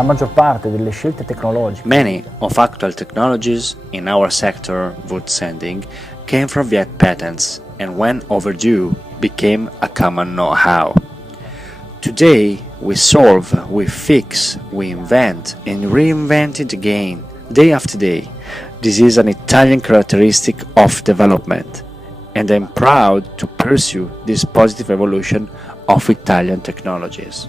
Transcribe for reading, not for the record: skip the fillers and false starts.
La maggior parte delle scelte tecnologiche Many of actual technologies in our sector, wood sanding, came from Viet patents and when overdue became a common know-how. Today we solve, we fix, we invent and reinvent it again, day after day. This is an Italian characteristic of development and I'm proud to pursue this positive evolution of Italian technologies.